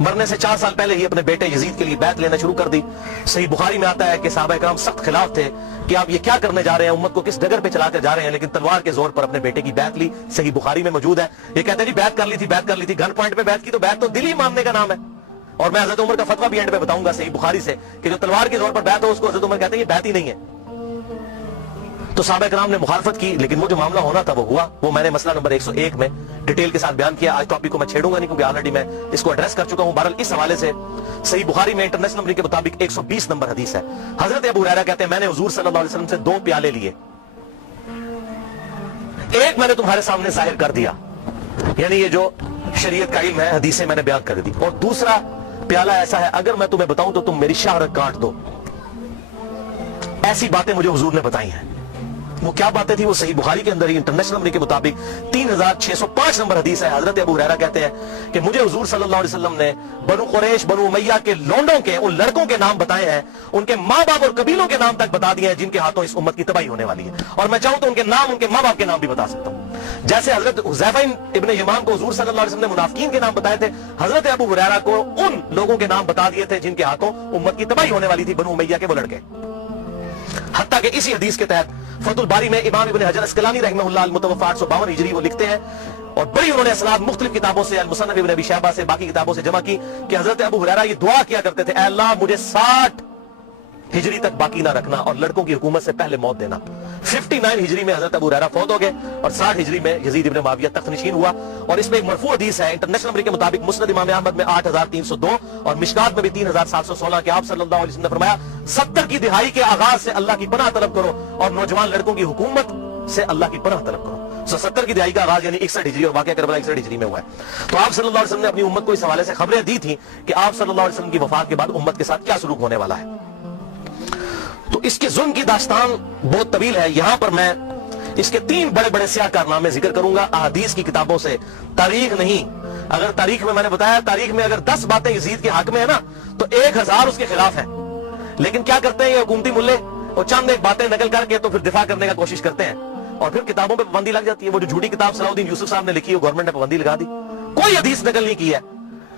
مرنے سے 4 سال پہلے ہی اپنے بیٹے یزید کے لیے بیعت لینا شروع کر دی. صحیح بخاری میں آتا ہے کہ صحابہ کرام سخت خلاف تھے کہ آپ یہ کیا کرنے جا رہے ہیں, امت کو کس ڈگر پہ چلا کر جا رہے ہیں, لیکن تلوار کے زور پر اپنے بیٹے کی بیعت لی. صحیح بخاری میں موجود ہے. یہ کہتے ہیں جی بیعت کر لی تھی, گن پوائنٹ پہ بیعت کی, تو بیعت تو دل ہی ماننے کا نام ہے. اور میں حضرت عمر کا فتویٰ بھی اینڈ پہ بتاؤں گا صحیح بخاری سے کہ جو تلوار کے زور پر بیعت ہو اس کو حضرت عمر کہتے ہیں یہ بیعت ہی نہیں ہے. تو صحابہ کرام نے مخالفت کی, لیکن وہ جو معاملہ ہونا تھا وہ ہوا. وہ میں نے مسئلہ نمبر 101 میں ڈیٹیل کے ساتھ بیان کیا. آج ٹاپک کو میں چھیڑوں گا نہیں کیونکہ آلریڈی میں اس کو ایڈریس کر چکا ہوں. بہرحال اس حوالے سے صحیح بخاری میں انٹرنیشنل نمبر کے مطابق 120 نمبر حدیث ہے. حضرت ابو ہریرہ کہتے ہیں میں نے حضور صلی اللہ علیہ وسلم سے 2 پیالے لیے, ایک میں نے تمہارے سامنے ظاہر کر دیا, یعنی یہ جو شریعت کا علم ہے حدیثیں میں نے بیان کر دی, اور دوسرا پیالہ ایسا ہے اگر میں تمہیں بتاؤں تو تم میری شہرت کاٹ دو. ایسی باتیں مجھے حضور نے بتائی ہیں. وہ کیا باتیں تھی؟ وہ صحیح بخاری کے اندر ہی انٹرنیشنل نمبر کے مطابق 3605 نمبر حدیث ہے. حضرت ابو ہریرہ کہتے ہیں کہ مجھے حضور صلی اللہ علیہ وسلم نے بنو قریش بنو امیہ کے لونڈوں کے ان لڑکوں کے نام بتائے ہیں, ان کے ماں باپ اور قبیلوں کے نام تک بتا دیے ہیں جن کے ہاتھوں اس امت کی تباہی ہونے والی ہے. اور میں چاہوں تو ان کے نام, ان کے ماں باپ کے نام بھی بتا سکتا ہوں. جیسے حضرت حذیفہ ابن یمان کو حضور صلی اللہ علیہ وسلم نے منافقین کے نام بتائے تھے, حضرت ابو ہریرہ کو ان لوگوں کے نام بتا دیے تھے جن کے ہاتھوں امت کی تباہی ہونے والی تھی, بنو امیہ کے وہ لڑکے. حتیٰ کہ اسی حدیث کے تحت فتح الباری میں امام ابن حجر اسقلانی رحمہ اللہ المتوفی 852 ہجری وہ لکھتے ہیں, اور بڑی انہوں نے اسناد مختلف کتابوں سے, المصنف ابن ابی شیبہ سے, باقی کتابوں سے جمع کی کہ حضرت ابو ہریرہ یہ دعا کیا کرتے تھے, اے اللہ مجھے 60 ہجری تک باقی نہ رکھنا اور لڑکوں کی حکومت سے پہلے موت دینا. 59 ہجری میں حضرت ابو ہریرہ فوت ہو گئے اور 60 ہجری میں یزید ابن معاویہ تخت نشین ہوا. اور اس میں ایک مرفوع حدیث ہے انٹرنیشنل نمبر کے مطابق مسند امام احمد میں 8302 اور مشکات میں بھی 3716 کہ آپ صلی اللہ علیہ وسلم نے فرمایا 70 کی دہائی کے آغاز سے اللہ کی پناہ طلب کرو اور نوجوان لڑکوں کی حکومت سے اللہ کی پناہ طلب کرو. 70 کی دہائی کا آغاز یعنی 61 ہجری اور واقعہ کربلا 61 ہجری میں ہوا ہے. تو آپ صلی اللہ علیہ وسلم نے اپنی امت کو اس حوالے سے خبریں دی تھیں کہ آپ صلی اللہ علیہ وسلم کی وفات کے بعد امت کے ساتھ کیا سلوک ہونے والا ہے. تو اس کے ظلم کی داستان بہت طویل ہے. یہاں پر میں اس کے 3 بڑے بڑے سیاہ کارنامے ذکر کروں گا احادیث کی کتابوں سے, تاریخ نہیں. اگر تاریخ میں نے بتایا تاریخ میں اگر 10 باتیں یزید کے حق میں ہے نا تو 1000 اس کے خلاف ہیں. لیکن کیا کرتے ہیں یہ حکومتی ملے, وہ چند ایک باتیں نقل کر کے تو پھر دفاع کرنے کا کوشش کرتے ہیں اور پھر کتابوں پہ پابندی لگ جاتی ہے. وہ جو جھوٹی کتاب صلاح الدین یوسف صاحب نے لکھی ہے گورنمنٹ نے پابندی لگا دی, کوئی حدیث نقل نہیں کی ہے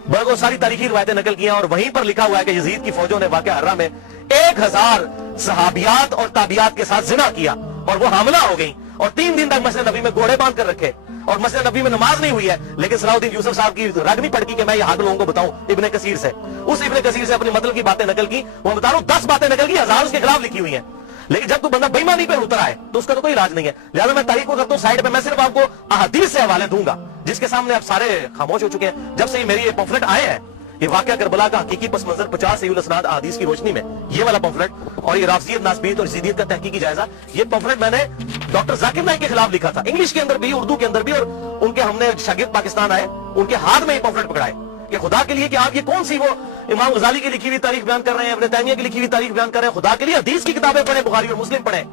بلکہ ساری تاریخی روایتیں نقل کی ہیں. اور وہیں پر لکھا ہوا ہے کہ یزید کی فوجوں نے واقعہ حرہ میں 1000 صحابیات اور تابعیات کے ساتھ زنا کیا اور وہ حاملہ ہو گئیں اور 3 دن تک مسجد نبی میں گھوڑے باندھ کر رکھے اور مسجد نبی میں نماز نہیں ہوئی ہے. لیکن صلاح الدین یوسف صاحب کی رگ نہیں پڑکی کہ میں یہ حق لوگوں کو بتاؤں. ابن کثیر سے, اس ابن کثیر سے اپنی مطلب کی باتیں نقل کی. وہ بتا رہا ہوں 10 باتیں نقل کی, 1000 اس کے خلاف لکھی ہوئی ہیں. لیکن جب تو بندہ بے ایمانی پہ اتر آئے تو اس کا تو کوئی علاج نہیں ہے. لہٰذا میں تاریخ کو کرتا ہوں سائڈ پہ, میں صرف آپ کو احادیث سے حوالے دوں گا جس کے سامنے آپ سارے خاموش ہو چکے ہیں. جب سے میری یہ پمفلٹ آئے ہیں, یہ واقعہ کربلا کا حقیقی پس منظر 50 صحیح الاسناد احادیث کی روشنی میں, یہ والا پمفلٹ اور یہ رافضیت ناسبیت اور یزیدیت کا تحقیقی جائزہ, یہ پمفلٹ میں نے ڈاکٹر ذاکر نائک کے خلاف لکھا تھا, انگلش کے اندر بھی اردو کے اندر بھی. اور ان کے ہم نے شاگرد پاکستان آئے, ان کے ہاتھ میں یہ پمفلٹ پکڑائے کہ خدا کے لیے کہ آپ یہ کون سی وہ امام غزالی کی لکھی ہوئی تاریخ بیان کر رہے ہیں, ابن تیمیہ کی لکھی ہوئی تاریخ بیان کر رہے ہیں. خدا کے لیے حدیث کی کتابیں پڑھیں, بخاری اور مسلم پڑھیں,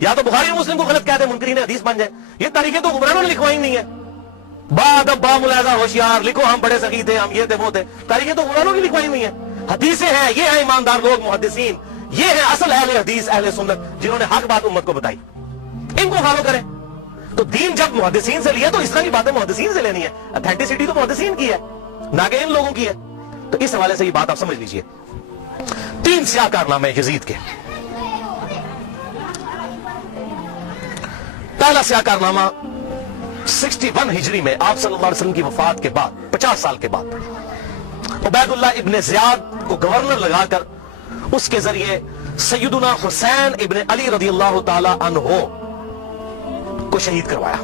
یا تو بخاری اور مسلم کو غلط کہہ دیں منکرین حدیث بن جائے. یہ تاریخیں تو حکمرانوں نے لکھوائی نہیں ہے. ادب با ملاحظہ ہوشیار لکھو ہم بڑے سخی تھے, ہم یہ تھے وہ تھے. تاریخیں تو حکمرانوں کی لکھوائی نہیں ہے. حدیثیں ہیں, یہ ہیں ایماندار لوگ محدثین, یہ ہیں اصل اہل حدیث اہل سنت جنہوں نے حق بات امت کو بتائی. ان کو فالو کریں. تو دین جب محدثین سے لیا تو اس طرح کی باتیں محدثین سے لینی ہے. اتھینٹسٹی تو محدثین کی ہے نہ کہ ان لوگوں کی ہے. تو اس حوالے سے یہ بات آپ سمجھ لیجئے. 3 سیاہ کارنامے یزید کے. پہلا سیاہ کارنامہ 61 ہجری میں آپ صلی اللہ علیہ وسلم کی وفات کے بعد 50 سال کے بعد عبید اللہ ابن زیاد کو گورنر لگا کر اس کے ذریعے سیدنا حسین ابن علی رضی اللہ تعالی عنہ کو شہید کروایا.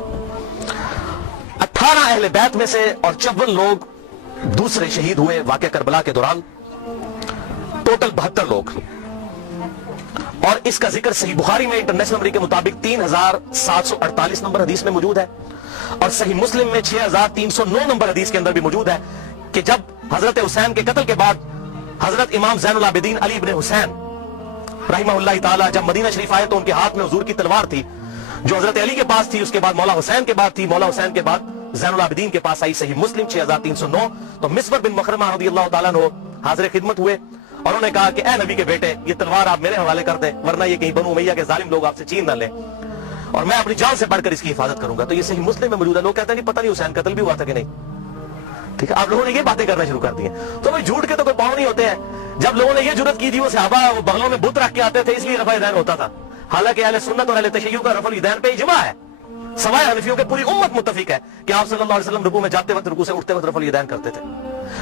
18 اہل بیت میں سے اور 54 لوگ دوسرے شہید ہوئے واقعہ کربلا کے دوران. ٹوٹل 72 لوگ. اور اس کا ذکر صحیح بخاری میں انٹرنیشنل نمبر کے مطابق 3748 نمبر حدیث میں موجود ہے, اور صحیح مسلم میں 6309 نمبر حدیث کے اندر بھی موجود ہے کہ جب حضرت حسین کے قتل کے بعد حضرت امام زین العابدین علی بن حسین رحمہ اللہ تعالی جب مدینہ شریف آئے تو ان کے ہاتھ میں حضور کی تلوار تھی جو حضرت علی کے پاس تھی, اس کے بعد مولا حسین کے بعد تھی, مولا حسین کے بعد زین العابدین کے پاس آئی. صحیح مسلم 6309. تو مسور بن مخرمہ رضی اللہ تعالیٰ عنہ حاضر خدمت ہوئے اور انہوں نے کہا کہ اے نبی کے بیٹے یہ تلوار آپ میرے حوالے کر دیں ورنہ یہ کہیں بنو امیہ کے ظالم لوگ آپ سے چھین نہ لیں, اور میں اپنی جان سے بڑھ کر اس کی حفاظت کروں گا. تو یہ صحیح مسلم میں موجود ہے. لوگ کہتے ہیں نہیں پتہ نہیں حسین قتل بھی ہوا تھا کہ نہیں. ٹھیک ہے, آپ لوگوں نے یہ باتیں کرنا شروع کر دی ہیں. تو بھائی جھوٹ کے تو کوئی پاؤں نہیں ہوتے ہیں. جب لوگوں نے یہ جرات کی تھی وہ صحابہ وہ بغلوں میں بت رکھ کے آتے تھے اس لیے رفع یدین ہوتا تھا. حالانکہ اہل سنت اور اہل تشیع کا رفع الیدین پہ اجماع ہے, سوائے حنفیوں کے پوری امت متفق ہے کہ آپ صلی اللہ علیہ وسلم رکوع میں جاتے وقت رکوع سے اٹھتے وقت رفع الیدین کرتے تھے.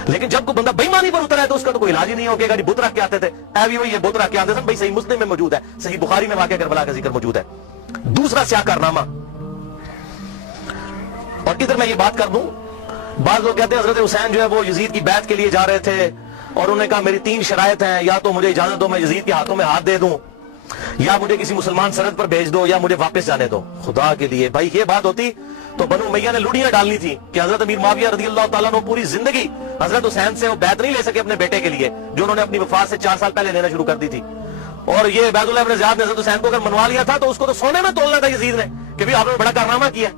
لیکن جب کوئی بندہ بےایمانی پر اترا ہے تو اس کا تو کوئی علاج ہی نہیں ہوگا کہ بت رکھ کے آتے تھے. وہی یہ بت رکھ کے آتے تھے بھائی, صحیح مسلم میں موجود ہے, صحیح بخاری میں واقعہ کربلا کا ذکر موجود ہے. دوسرا سیاہ کارنامہ, اور ادھر میں یہ بات کر دوں, بعض لوگ کہتے ہیں حضرت حسین جو ہے وہ یزید کی بیعت کے لیے جا رہے تھے اور انہوں نے کہا میری 3 شرائط ہیں, یا تو مجھے اجازت دو میں یزید کے ہاتھوں میں ہاتھ دے دوں, یا مجھے کسی مسلمان سرحد پر بھیج دو, یا مجھے واپس جانے دو. خدا کے لیے بھائی یہ بات ہوتی تو بنو امیہ نے لوڑیاں ڈالنی تھی کہ حضرت امیر معاویہ رضی اللہ تعالیٰ عنہ پوری زندگی حضرت حسین سے وہ بیعت نہیں لے سکے اپنے بیٹے کے لیے جو انہوں نے اپنی وفات سے 4 سال پہلے لینا شروع کر دی تھی. اور یہ عبید اللہ ابن زیاد نے حضرت حسین کو اگر منوا لیا تھا تو اس کو تو سونے میں تولنا تھا یزید نے کہ بھی آپ نے بڑا کارنامہ کیا.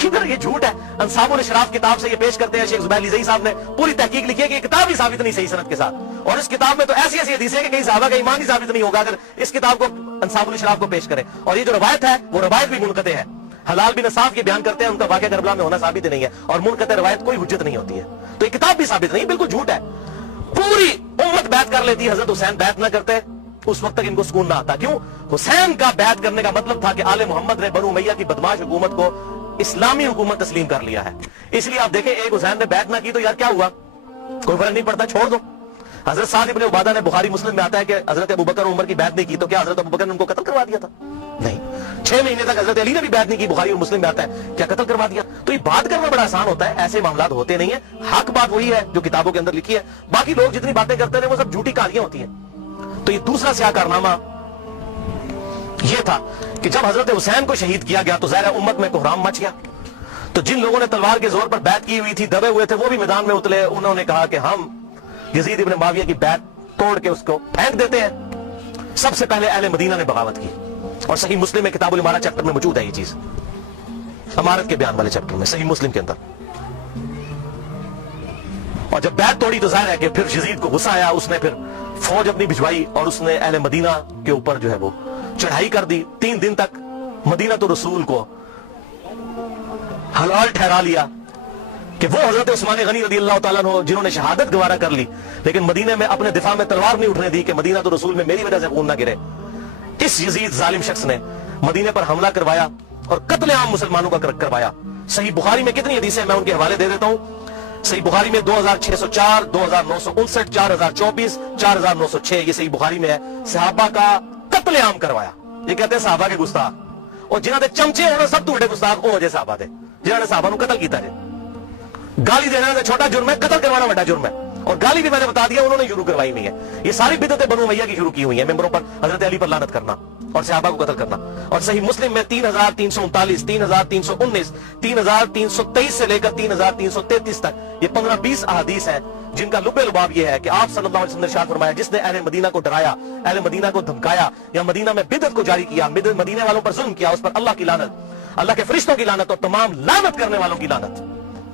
کدھر یہ جھوٹ ہے. انصاب الاشراف کتاب سے یہ پیش کرتے ہیں, شیخ زبیر علی زئی صاحب نے پوری تحقیق لکھی ہے کہ یہ کتاب ہی ثابت نہیں صحیح سند کے ساتھ, اور اس کتاب میں تو ایسی ایسی حدیثیں ہیں کہ کہیں صحابہ کا ایمان ہی ثابت نہیں ہوگا اگر اس کتاب کو انصاب الاشراف کو پیش کرے. اور یہ جو روایت ہے وہ روایت بھی منقطع ہے. حلال بن صاف یہ بیان کرتے ہیں ان کا واقعہ کربلا میں ہونا ثابت نہیں ہے, اور منقطع روایت کوئی حجت نہیں ہوتی ہے. تو یہ کتاب بھی ثابت نہیں, بالکل جھوٹ ہے. پوری امت بیعت کر لیتی, حضرت حسین بیعت نہ کرتے اس وقت تک ان کو سکون نہ آتا. کیوں؟ حسین کا بیعت کرنے کا مطلب تھا کہ آل محمد نے بنو امیہ کی بدماش حکومت کو اسلامی حکومت تسلیم کر لیا ہے. اس لیے آپ دیکھیں ایک حسین نے بیعت نہ کی تو یار کیا ہوا, کوئی فرق نہیں پڑتا, چھوڑ دو. حضرت سعد ابن عبادہ نے بخاری مسلم میں آتا ہے کہ حضرت ابوبکر عمر کی بیعت نہیں کی تو کیا حضرت ابوبکر نے ان کو قتل کروا دیا تھا؟ نہیں. 6 مہینے تک حضرت علی نے بھی بیعت نہیں کی, بخاری اور مسلم میں آتا ہے, کیا قتل کروا دیا؟ تو یہ بات کرنا بڑا آسان ہوتا ہے, ایسے معاملات ہوتے نہیں ہیں. حق بات وہی ہے جو کتابوں کے اندر لکھی ہے, باقی لوگ جتنی باتیں کرتے ہیں وہ سب جھوٹی کہانیاں ہوتی ہیں. تو یہ دوسرا سیاہ کارنامہ یہ تھا کہ جب حضرت حسین کو شہید کیا گیا تو ظاہر امت میں کوہرام مچ گیا. تو جن لوگوں نے تلوار کے زور پر بیعت کی ہوئی تھی, دبے ہوئے تھے, وہ بھی میدان میں اترے. انہوں نے کہا کہ ہم یزید ابن معاویہ کی بیعت توڑ کے اس کو پھینک دیتے ہیں. سب سے پہلے اہل مدینہ نے بغاوت کی, اور صحیح مسلم میں کتاب الامارہ چیپٹر میں موجود ہے یہ چیز, امارت کے بیان والے چیپٹر میں صحیح مسلم کے اندر. اور جب بیعت توڑی تو ظاہر ہے کہ پھر یزید کو غصہ آیا, اس نے پھر فوج اپنی بھجوائی اور اس نے اہل مدینہ کے اوپر جو ہے وہ چڑھائی کر دی. 3 دن تک مدینہ تو رسول کو حلال ٹھہرا لیا کہ وہ حضرت عثمان غنی رضی اللہ تعالیٰ عنہ جنہوں نے شہادت گوارا کر لی لیکن مدینہ میں اپنے دفاع میں تلوار نہیں اٹھنے دی کہ مدینہ تو رسول میں میری وجہ سے خون نہ گرے. اس یزید ظالم شخص نے مدینہ پر حملہ کروایا اور قتل عام مسلمانوں کا کروایا. صحیح بخاری میں کتنی حدیثیں میں ان کے حوالے دے دیتا ہوں. صحیح بخاری میں 2604, 2959, 4024, 4906 یہ صحیح بخاری میں ہے. صحابہ کا قتل عام کروایا. یہ کہتے ہیں صحابہ کے گستاخ, اور جنہاں دے چمچے ہونا سب تو بڑے گستاخ وہ جے صحابہ دے جنہاں نے صحابہ نو قتل کیتا ہے. گالی دینا سے چھوٹا جرم ہے, قتل کروانا بڑا جرم ہے. اور گالی بھی میں نے بتا دیا انہوں نے شروع کروائی نہیں ہے. یہ ساری بدعتیں بنو امیہ کی شروع کی ہوئی ہیں, ممبروں پر حضرت علی پر لعنت کرنا اور صحابہ کو قتل کرنا. اور صحیح مسلم میں 3339, 3319, 3323 سے لے کر 3333 تک یہ 15-20 احادیث ہیں جن کا لب لباب یہ ہے کہ آپ صلی اللہ علیہ وسلم نے ارشاد فرمایا جس نے اہل مدینہ کو ڈرایا, اہل مدینہ کو دھمکایا یا مدینہ میں بدعت کو جاری کیا, مدینہ والوں پر ظلم کیا, اس پر اللہ کی لعنت, اللہ کے فرشتوں کی لعنت اور تمام لعنت کرنے والوں کی لعنت.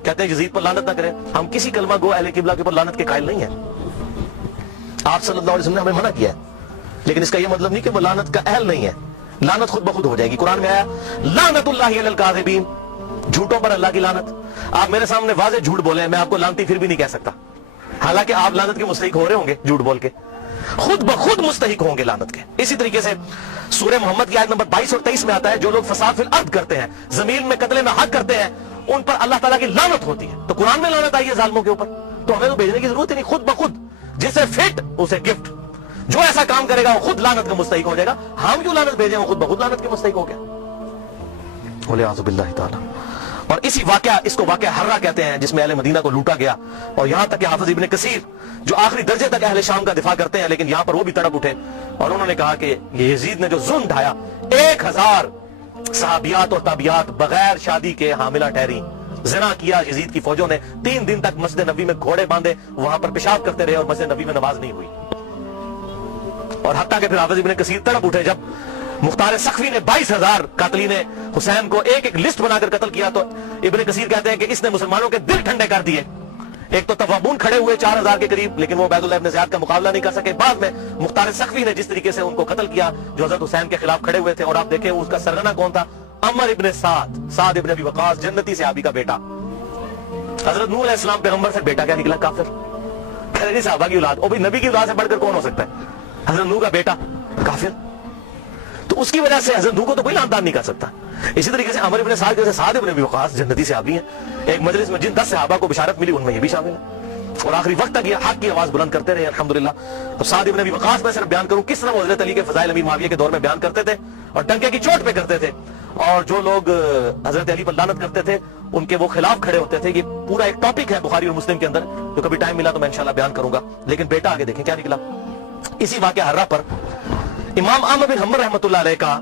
کہتے ہیں یزید پر لعنت نہ کریں. ہم کسی کلمہ گو اہل قبلہ کے اوپر لعنت کے قائل نہیں ہیں. آپ صلی اللہ علیہ وسلم نے ہمیں منع کیا ہے, لیکن اس کا یہ مطلب نہیں کہ وہ لعنت کا اہل نہیں ہے. لعنت خود بخود ہو جائے گی. قرآن میں آیا لعنت اللہ علی الکاذبین, جھوٹوں پر اللہ کی لعنت. آپ میرے سامنے واضح جھوٹ بولے ہیں, میں آپ کو لعنتی پھر بھی نہیں کہہ سکتا, حالانکہ آپ لعنت کے مستحق ہو رہے ہوں گے. جھوٹ بول کے خود بخود مستحق ہوں گے لعنت کے. اسی طریقے سے سورہ محمد کی آیت نمبر 22 اور 23 میں آتا ہے جو لوگ فساد فی الارض کرتے ہیں, زمین میں قتل حق کرتے ہیں, ان پر اللہ تعالیٰ کی لعنت ہوتی ہے. تو قرآن میں لعنت آئی ہے ظالموں کے اوپر, تو ہمیں تو بھیجنے کی ضرورت ہی نہیں. خود بخود جسے فٹ اسے گفٹ, جو ایسا کام کرے گا وہ خود لعنت کا مستحق ہو جائے گا. ہم کیوں لعنت بھیجیں, وہ خود بخود لعنت کے مستحق ہو گیا. وَلِعَاذُ بِاللَّهِ تعالیٰ. اور اسی واقعہ, اس کو واقعہ حرہ کہتے ہیں جس میں اہل مدینہ کو لوٹا گیا, اور یہاں تک کہ حافظ ابن کثیر جو آخری درجے تک اہل شام کا دفاع کرتے ہیں لیکن یہاں پر وہ بھی تڑپ اٹھے اور انہوں نے کہا کہ یہ یزید نے جو ظلم ڈھایا, 1000 صحابیات اور تابعات بغیر شادی کے حاملہ ٹھہری, زنا کیا یزید کی فوجوں نے. 3 دن تک مسجد نبوی میں گھوڑے باندھے وہاں پر پیشاب کرتے رہے اور مسجد نبوی میں نماز نہیں ہوئی. اور حتیٰ کہ پھر حافظ ابن کثیر تڑپ اٹھے جب مختار سخوی نے 22,000 قاتلین حسین کو ایک ایک لسٹ بنا کر قتل کیا, تو ابن کثیر کہتے ہیں کہ اس نے مسلمانوں کے دل ٹھنڈے کر دیے. ایک تو توابون کھڑے ہوئے 4000 کے قریب, لیکن وہ عبید اللہ ابن زیاد کا مقابلہ نہیں کر سکے. بعد میں مختار سخوی نے جس طریقے سے ان کو قتل کیا جو حضرت حسین کے خلاف کھڑے ہوئے تھے, اور آپ دیکھیں اس کا سرغنہ کون تھا, عمر ابن سعد ابن ابی وقاص, جنتی صحابی کا بیٹا. حضرت نوح علیہ السلام پیغمبر سے بیٹا کیا نکلا؟ کافر. کہہ رہے صحابہ کی اولاد, اور بھی نبی کی اولاد سے بڑھ کر کون ہو سکتا ہے؟ حضرت نوح کا بیٹا کافر. تو اس کی وجہ سے حضرت نوح کو تو کوئی لعان نہیں کر سکتا. اسی طریقے سے عمر ابن سعد جیسے سعد ابن ابی وقاص جنتی صحابی ہیں, ایک مجلس میں جن 10 صحابہ کو بشارت ملی ان میں یہ بھی شامل ہے, اور آخری وقت تک یہ حق کی آواز بلند کرتے رہے الحمدللہ. تو سعد ابن ابی وقاص میں صرف بیان کروں کس طرح وہ حضرت علی کے فضائل امیر معاویہ کے دور میں بیان کرتے تھے اور ڈنکے کی چوٹ پہ کرتے تھے, اور جو لوگ حضرت علی پر لعنت کرتے تھے ان کے وہ خلاف کھڑے ہوتے تھے. یہ پورا ایک ٹاپک ہے بخاری اور مسلم کے اندر, جو کبھی ٹائم ملا تو میں انشاءاللہ بیان کروں گا. لیکن بیٹا آگے دیکھیں کیا نکلا. اسی واقعہ حرہ پر امام احمد بن حنبل رحمۃ اللہ علیہ کا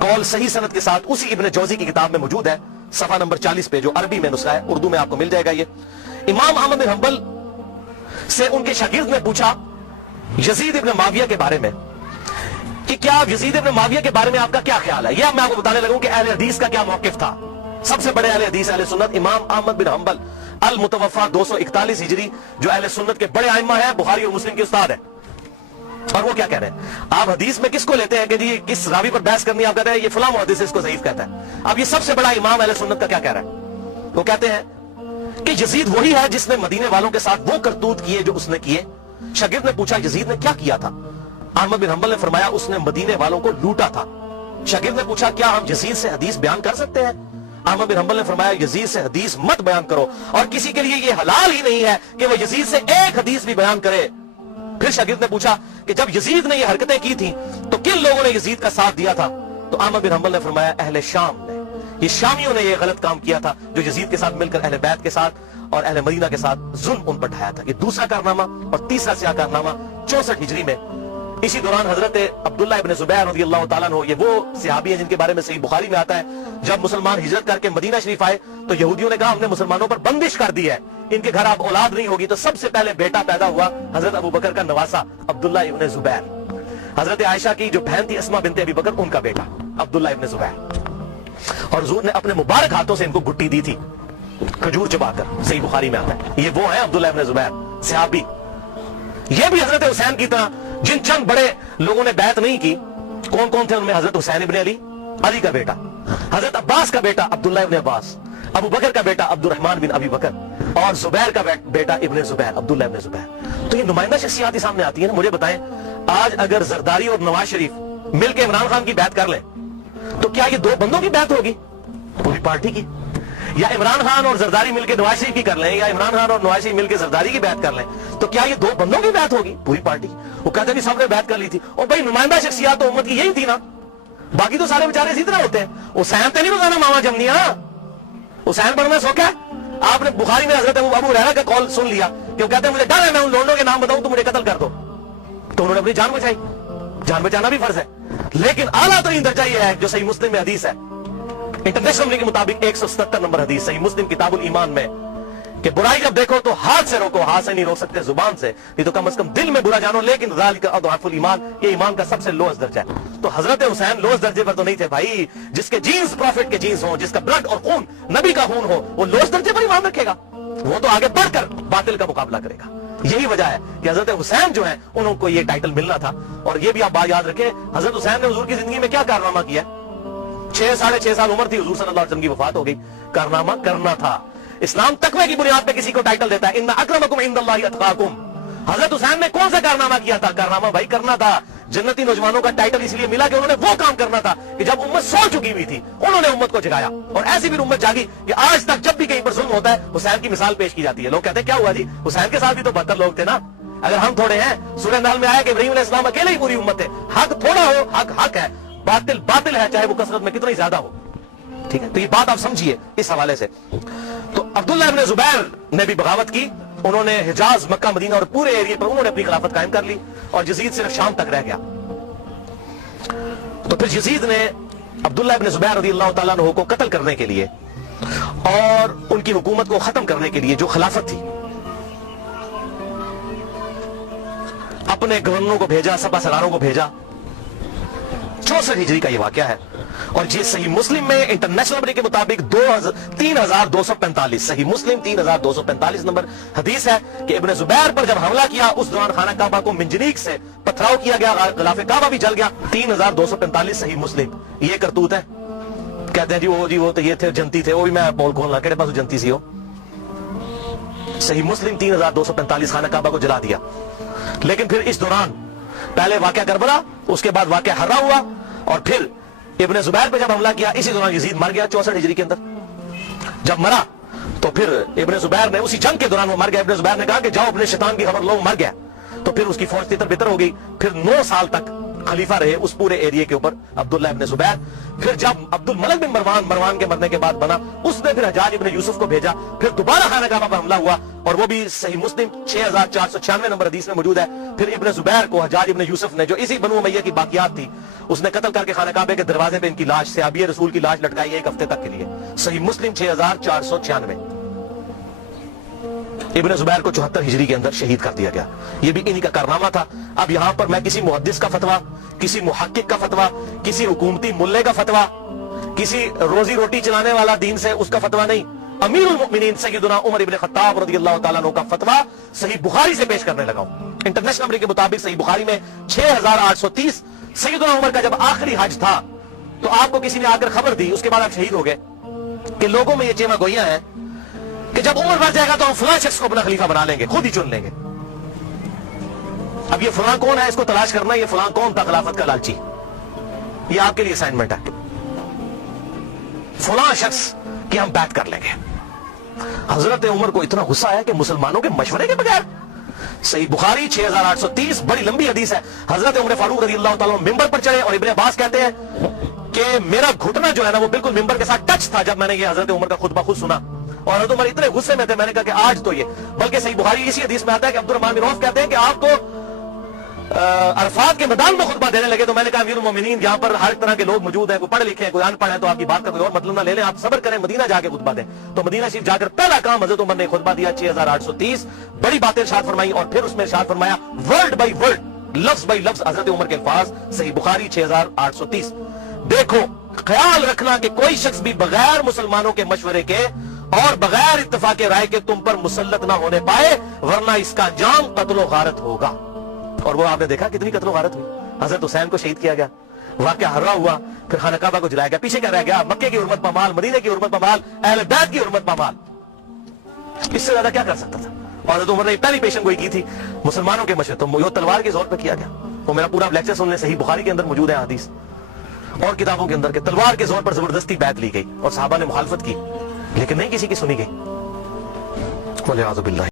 قول صحیح سند کے ساتھ اسی ابن جوزی کی کتاب میں موجود ہے, صفحہ نمبر 40 پہ, جو عربی میں نسخہ ہے, اردو میں آپ کو مل جائے گا. یہ امام احمد بن حنبل سے ان کے شاگرد نے پوچھا یزید ابن معاویہ کے بارے میں کہ کیا یزید ابن معاویہ کے بارے میں آپ کا کیا خیال ہے. یہ میں آپ کو بتانے لگوں کہ اہل حدیث کا کیا موقف تھا. سب سے بڑے اہل حدیث اہل سنت امام احمد بن حنبل المتوفا 241 ہجری, جو اہل سنت کے بڑے ائمہ ہیں, بخاری اور مسلم کے استاد ہیں. اور وہ کیا کہہ رہے ہیں, آپ حدیث میں کس کو لیتے ہیں کہ جی کس راوی پر بحث کرنی ہے, آپ کہتے ہیں یہ فلاں محدث اس کو ضعیف کہتا ہے. اب یہ سب سے بڑا امام اہل سنت کا کیا کہہ رہا ہے, وہ کہتے ہیں کہ یزید وہی ہے جس نے مدینے والوں کے ساتھ وہ کرتوت کیے جو اس نے کیے. شاگرد نے پوچھا یزید نے کیا کیا تھا؟ احمد بن حنبل نے فرمایا اس نے مدینے والوں کو لوٹا تھا. شاگرد نے پوچھا کیا ہم یزید سے حدیث بیان کر سکتے ہیں؟ احمد بن حنبل نے فرمایا یزید سے حدیث مت بیان کرو, اور کسی کے لیے یہ حلال ہی نہیں ہے کہ وہ یزید سے ایک حدیث بھی بیان کرے. پھر شاگرد نے پوچھا کہ جب یزید نے یہ حرکتیں کی تھیں تو کن لوگوں نے یزید کا ساتھ دیا تھا؟ تو احمد بن حنبل نے فرمایا اہل شام نے, یہ شامیوں نے یہ غلط کام کیا تھا جو یزید کے ساتھ مل کر اہل بیت کے ساتھ اور اہل مدینہ کے ساتھ ظلم ان پر ڈھایا تھا. یہ دوسرا کارنامہ. اور تیسرا سیاہ کارنامہ 64 ہجری میں اسی دوران حضرت عبداللہ ابن زبیر رضی اللہ تعالیٰ عنہ, یہ وہ صحابی ہیں جن کے بارے میں صحیح بخاری میں آتا ہے, جب مسلمان ہجرت کر کے مدینہ شریف آئے تو یہودیوں نے کہا ہم نے مسلمانوں پر بندش کر دی ہے, ان کے گھر اب اولاد نہیں ہوگی. تو سب سے پہلے بیٹا پیدا ہوا حضرت ابو بکر کا نواسا عبداللہ ابن زبیر, حضرت عائشہ کی جو بہن تھی اسما بنت ابی بکر, ان کا بیٹا عبداللہ ابن زبیر. اور حضور نے اپنے مبارک ہاتھوں سے ان کو گٹی دی تھی کھجور چبا کر, صحیح بخاری میں آتا ہے. یہ وہ ہیں عبداللہ ابن زبیر صحابی. یہ بھی حضرت حسین کی طرح جن چند بڑے لوگوں نے بیعت نہیں کی. کون کون تھے ان میں؟ حضرت حسین ابن علی, علی کا بیٹا, حضرت عباس کا بیٹا عبداللہ ابن عباس, ابو بکر کا بیٹا عبد الرحمن بن ابی بکر, اور زبیر کا بیٹا ابن زبیر, عبداللہ ابن زبیر. تو یہ نمائندہ شخصیات ہی سامنے آتی ہیں. مجھے بتائیں آج اگر زرداری اور نواز شریف مل کے عمران خان کی بیعت کر لیں تو کیا یہ دو بندوں کی بیعت ہوگی پوری پارٹی کی؟ یا عمران خان اور زرداری مل کے نواز شریف کی کر لیں, یا عمران خان اور نواز شریف مل کے زرداری کی بیعت کر لیں, تو کیا یہ دو بندوں کی بیعت ہوگی پوری پارٹی؟ وہ کہتے ہیں سب نے بیعت کر لی تھی. اور بھائی نمائندہ شخصیات تو امت کی یہی تھی نا, باقی تو سارے بیچارے اسی طرح ہوتے ہیں. حسین تے نہیں بتانا ماما جمنیا, حسین بننا سوکھا ہے. آپ نے بخاری میں حضرت ابو ہریرہ کا قول سن لیا کہ وہ کہتے ہیں مجھے ڈر ہے میں ان لونڈوں کے نام بتاؤں تو مجھے قتل کر دو, تو انہوں نے اپنی جان بچائی. جان بچانا بھی فرض ہے, لیکن اعلیٰ ترین درجہ یہ ہے جو صحیح مسلم میں حدیث ہے, انٹرنیشنل کے مطابق 177 نمبر حدیث صحیح مسلم کتاب الایمان میں, کہ برائی جب دیکھو تو ہاتھ سے روکو, ہاتھ سے نہیں روک سکتے زبان سے, نہیں تو کم از کم دل میں برا جانو, لیکن ذالک اضعف الایمان, یہ ایمان کا سب سے لوئسٹ درجہ ہے. تو حضرت حسین لوئسٹ درجے پر تو نہیں تھے بھائی. جس کے جینز پروفٹ کے جینز ہوں, جس کا بلڈ اور خون نبی کا خون ہو, وہ لوئسٹ درجے پر ایمان رکھے گا, وہ تو آگے بڑھ کر باطل کا مقابلہ کرے گا. یہی وجہ ہے کہ حضرت حسین جو ہیں انہوں کو یہ ٹائٹل ملنا تھا. اور یہ بھی آپ بات یاد رکھیں, حضرت حسین نے حضور کی زندگی میں کیا کارنامہ کیا؟ 6 سال عمر تھی, حضور صلی اللہ علیہ وسلم کی وفات ہو گئی. کارنامہ کرنا تھا. اسلام تقوی کی بنیاد پہ کسی کو ٹائٹل دیتا ہے, ان اکرمکم عند اللہ اتقاکم. حضرت حسین نے کون سا کارنامہ کیا تھا؟ کارنامہ بھائی کرنا تھا. جنتی نوجوانوں کا ٹائٹل اس لیے ملا کہ انہوں نے وہ کام کرنا تھا کہ جب امت سو چکی ہوئی تھی انہوں نے امت کو جگایا. اور ایسی بھی امت جاگی کہ آج تک جب بھی کہیں پر ظلم ہوتا ہے حسین کی مثال پیش کی جاتی ہے. لوگ کہتے ہیں کیا ہوا جی, حسین کے ساتھ بھی تو 72 لوگ تھے نا. اگر ہم تھوڑے ہیں, سورہ نحل میں آیا کہ ابراہیم علیہ السلام اکیلے ہی پوری امت ہے. حق تھوڑا ہو, حق حق ہے, باطل باطل ہے, چاہے وہ کثرت میں کتنا ہی زیادہ ہو. ٹھیک ہے, تو یہ بات آپ سمجھیے اس حوالے سے. تو عبداللہ ابن زبیر نے بھی بغاوت کی. انہوں نے حجاز, مکہ, مدینہ اور پورے ایریے پر انہوں نے اپنی خلافت قائم کر لی, اور یزید صرف شام تک رہ گیا. تو پھر یزید نے عبداللہ ابن زبیر رضی اللہ تعالیٰ عنہ کو قتل کرنے کے لیے اور ان کی حکومت کو ختم کرنے کے لیے جو خلافت تھی, اپنے گورنروں کو بھیجا, سپہ سالاروں کو بھیجا. 64 ہجری کا یہ واقعہ ہے. اور یہ صحیح مسلم میں انٹرنیشنل نمبر کے مطابق 3245, صحیح مسلم 3245 نمبر حدیث ہے کہ ابن زبیر پر جب حملہ کیا اس دوران خانہ کعبہ کو منجنیق سے پتھراؤ کیا گیا, غلاف کعبہ بھی جل گیا. 3245 صحیح مسلم. یہ کرتوت ہے. کہتے ہیں جی وہ تو یہ تھے جنتی تھے, وہ بھی میں بول کھولنا کہڑے پاس جنتی سی ہو. صحیح مسلم 3245 خانہ کعبہ کو جلا دیا. لیکن پھر اس دوران پہلے واقعہ کربلا, اس کے بعد واقعہ ہرا ہوا, اور پھر ابن زبیر پہ جب حملہ کیا اسی دوران یزید مر گیا 64 ہجری کے اندر. جب مرا تو پھر ابن زبیر نے, اسی جنگ کے دوران وہ مر گیا, ابن زبیر نے کہا کہ جاؤ اپنے شیطان کی خبر لو, مر گیا. تو پھر اس کی فوج تتر بتر ہو گئی. پھر 9 سال تک خلیفہ رہے اس پورے ایریے کے اوپر عبداللہ ابن زبیر. پھر جب عبد الملک بن مروان کے مرنے کے بعد بنا, اس نے پھر حجاج ابن یوسف کو بھیجا. پھر دوبارہ خانہ کعبہ پر حملہ ہوا, اور وہ بھی صحیح مسلم 6496 نمبر حدیث میں موجود ہے. پھر ابن زبیر کو حجاج ابن یوسف نے, جو اسی بنو امیہ کی باقیات تھی, اس نے قتل کر کے خانہ کعبہ کے دروازے پہ ان کی لاش, صحابی رسول کی لاش لٹکائی 1 ہفتے تک کے لیے. صحیح مسلم 6496. ابن زبیر کو 74 ہجری کے اندر شہید کر دیا گیا. یہ بھی انہی کا کارنامہ تھا. اب یہاں پر میں کسی محدث کا فتویٰ, کسی محقق کا فتویٰ, کسی حکومتی ملے کا فتویٰ, کسی روزی روٹی چلانے والا دین سے اس کا فتویٰ نہیں, امیر المؤمنین سیدنا عمر ابن خطاب رضی اللہ تعالیٰ عنہ کا فتویٰ صحیح بخاری سے پیش کرنے لگا ہوں. انٹرنیشنل نمبر کے مطابق صحیح بخاری میں 6830. سیدنا عمر کا جب آخری حج تھا تو آپ کو کسی نے آ کر خبر دی, اس کے بعد آپ شہید ہو گئے, کہ لوگوں میں یہ چیمہ گوئیاں ہیں کہ جب عمر بڑھ جائے گا تو ہم فلاں شخص کو اپنا خلیفہ بنا لیں گے, خود ہی چن لیں گے. اب یہ فلاں کون ہے, اس کو تلاش کرنا. یہ فلاں کون تھا خلافت کا لالچی, یہ آپ کے لیے اسائنمنٹ ہے. فلاں شخص کی ہم بیعت کر لیں گے. حضرت عمر کو اتنا غصہ آیا کہ مسلمانوں کے مشورے کے بغیر. صحیح بخاری 6830, بڑی لمبی حدیث ہے. حضرت عمر فاروق رضی اللہ تعالیٰ ممبر پر چڑھے, اور ابن عباس کہتے ہیں کہ میرا گھٹنا جو ہے نا وہ بالکل ممبر کے ساتھ ٹچ تھا جب میں نے یہ حضرت عمر کا خطبہ خود سنا. اور حضرت عمر اتنے غصے میں تھے, میں نے کہا کہ آج تو یہ, بلکہ صحیح بخاری اسی حدیث میں آتا ہے کہ عبد الرحمن بن عوف کہتے ہیں کہ آپ تو عرفات کے میدان میں خطبہ دینے لگے. تو میں نے کہا امیر المومنین یہاں پر ہر طرح کے لوگ موجود ہیں, کوئی پڑھ لکھے ہیں, کوئی ان پڑھ ہے, تو آپ کی بات کا کوئی اور مطلب نہ لے لیں, آپ صبر کریں, مدینہ جا کے خطبہ دیں. تو مدینہ شریف جا کر پہلا کام حضرت عمر نے خطبہ دیا 6830, بڑی باتیں ارشاد فرمائی. اور پھر اس میں ارشاد فرمایا ورڈ بائی ورڈ, لفظ بائی لفظ حضرت عمر کے الفاظ. صحیح بخاری 6830. دیکھو, خیال رکھنا کہ کوئی شخص بھی بغیر مسلمانوں کے مشورے کے اور بغیر اتفاق رائے کے تم پر مسلط نہ ہونے پائے, ورنہ اس کا انجام قتل و غارت ہوگا. اور وہ آپ نے دیکھا کتنی قتل و غارت ہوئی. حضرت حسین کو شہید کیا گیا, واقعہ ہرا ہوا, پھر خانہ کعبہ کو جلایا گیا. پیچھے کیا رہ گیا؟ مکے کی حرمت پامال, مدینے کی حرمت پامال, اہل بیت کی حرمت پامال. اس سے زیادہ کیا کر سکتا تھا؟ اور حضرت عمر نے پہلی پیشن گوئی کی تھی مسلمانوں کے مشورے, تو وہ تلوار کے زور پہ کیا گیا. وہ میرا پورا لیکچر سن لیں, صحیح بخاری کے اندر موجود ہے حدیث اور کتابوں کے اندر, کہ تلوار کے زور پر زبردستی بیعت لی گئی اور صحابہ نے مخالفت کی, لیکن نہیں کسی کی سنی گئی. والعیاذ باللہ.